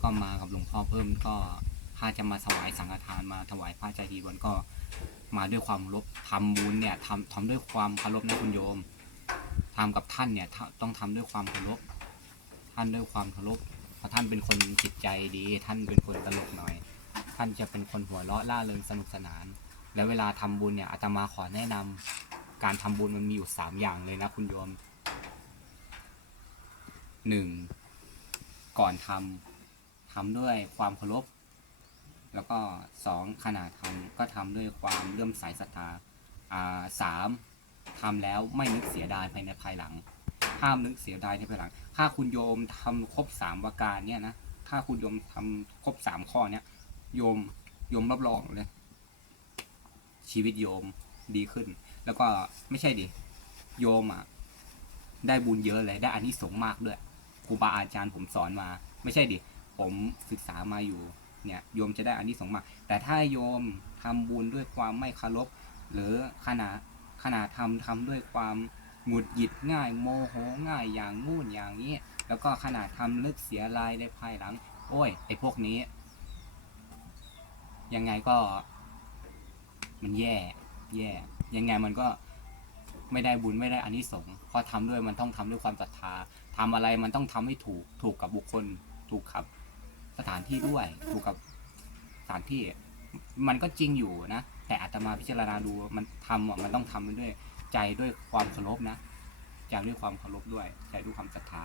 แล้วก็มากับหลวงพ่อเพิ่มก็ถ้าจะมาถวายสังฆทานมาถวายพระใจดีวันก็มาด้วยความเคารพทำบุญเนี่ยทำทำด้วยความเคารพนะคุณโยมทำกับท่านเนี่ยทำต้องทำด้วยความเคารพท่านด้วยความเคารพเพราะท่านเป็นคนจิตใจดี ท่านเป็นคนตลกหน่อย ท่านจะเป็นคนหัวเราะล่าเริงสนุกสนาน แล้วเวลาทำบุญเนี่ยอาตมาขอแนะนำการทำบุญมันมีอยู่สามอย่างเลยนะคุณโยมหนึ่งก่อนทำ ทำด้วยความเคารพแล้วก็สองขณะทำก็ทำด้วยความเลื่อมใสศรัทธาอ่าสามทำแล้วไม่นึกเสียดายภายในภายหลัง ห้ามนึกเสียดายในภายหลัง ถ้าคุณโยมทำครบสามประการเนี่ยนะถ้าคุณโยมทำครบสามข้อเนี่ยโยมโยมรับรองเลยชีวิตโยมดีขึ้น แล้วก็ไม่ใช่ดิโยมอะได้บุญเยอะเลยได้อานิสงส์มากด้วยครูบาอาจารย์ผมสอนมา ไม่ใช่ดิ ผมศึกษามาอยู่เนี่ยโยมจะได้อานิสงส์มา แต่ถ้าโยมทำบุญด้วยความไม่เคารพหรือขณะขณะทำทำด้วยความหงุดหงิดง่ายโมโหง่ายอย่างงู้นอย่างนี้ แล้วก็ขณะทำลึกเสียรายในภายหลัง โอ้ยไอ้พวกนี้ ยังไงก็ มันแย่ แย่ ยังไงมันก็ไม่ได้บุญไม่ได้อานิสงส์พราะทำด้วยมันต้องทำด้วยความศรัทธาทำอะไรมันต้องทำให้ถูกถูกกับบุคคลถูกกับ สถานที่ด้วยถูกกับสถานที่ มันก็จริงอยู่นะ แต่อาตมาพิจารณาดูมันทำอะมันต้องทำด้วยใจด้วยความเคารพนะใจด้วยความเคารพด้วยใจด้วยความศรัทธา